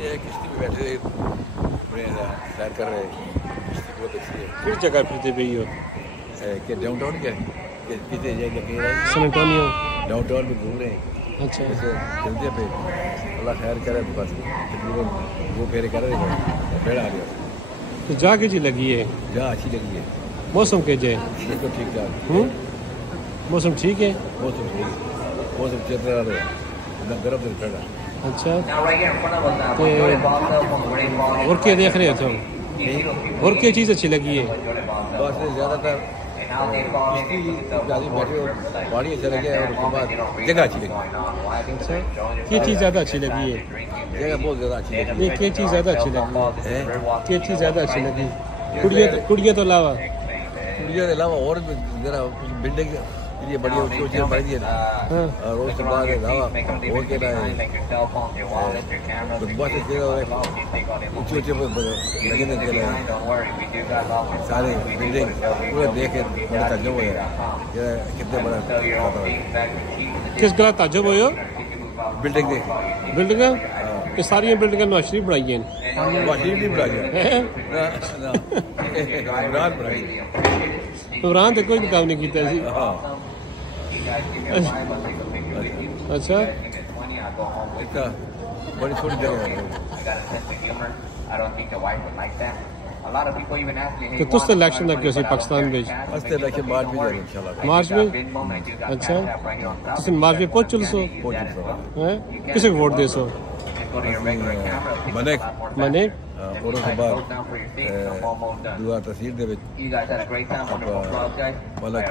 ये किश्ती में बैठे थे, बड़े सैर कर रहे, किश्ती बहुत अच्छी है। किस जगह फिरते पे हो? कि डाउनटाउन क्या कितने जगह लगे सैन एंटोनियो। डाउनटाउन में घूम रहे हैं। अच्छा, जैसे चलते पे अल्लाह खैर करे तो बस तकरीबन वो फेरे कर रहे हैं, बेड़ आ गया। तो जा के जी लगी है? जहाँ अच्छी लगी है, मौसम के जे बिल्कुल ठीक ठाक। मौसम ठीक है? मौसम ठीक, मौसम चल रहा है, एकदम गर्म से चल रहा है। अच्छा, तो और क्या देख रहे हो तुम? और क्या चीज़ अच्छी लगी है? बस ज़्यादातर किश्ती ज़्यादा बैठे हो, पानी अच्छा लगे और उसके बाद जगह अच्छी लगी। अच्छा, क्या चीज़ ज़्यादा अच्छी लगी है? जगह बहुत ज़्यादा अच्छी लगी। ये क्या चीज़ ज़्यादा अच्छी लगी है? क्या चीज़ ज़्यादा अच्छी लगी? कुड़िया तो अलावा कुड़िया के अलावा और भी ज़रा बिल्डिंग ये बड़ी ऊँची ऊँची बनाई दी है ना, और उसके बाद अलावा और क्या है बस ऊँचे ऊँचे लगे थे सारे बिल्डिंग पूरा देख के बड़ा ताज्जुब हो गया कितने बड़ा किस गला ताज्जुब हो? बिल्डिंग देख बिल्डिंग ये सारी बिल्डिंग नवाज शरीफ बनाई हैं? नहीं बनाई इमरान तो कोई काम नहीं किया जी। अच्छा, बड़ी छोटी जगह है। तो तुस इलेक्शन दा क्यों सी पाकिस्तान में? अस्ते इलेक्शन मार्च में जाएंगे इंशाल्लाह। मार्च में? अच्छा, तुम मार्च में पहुंच चलो सो हैं? किसे वोट दे सो? मने और उसके बाद दुआ तहसील दे मलक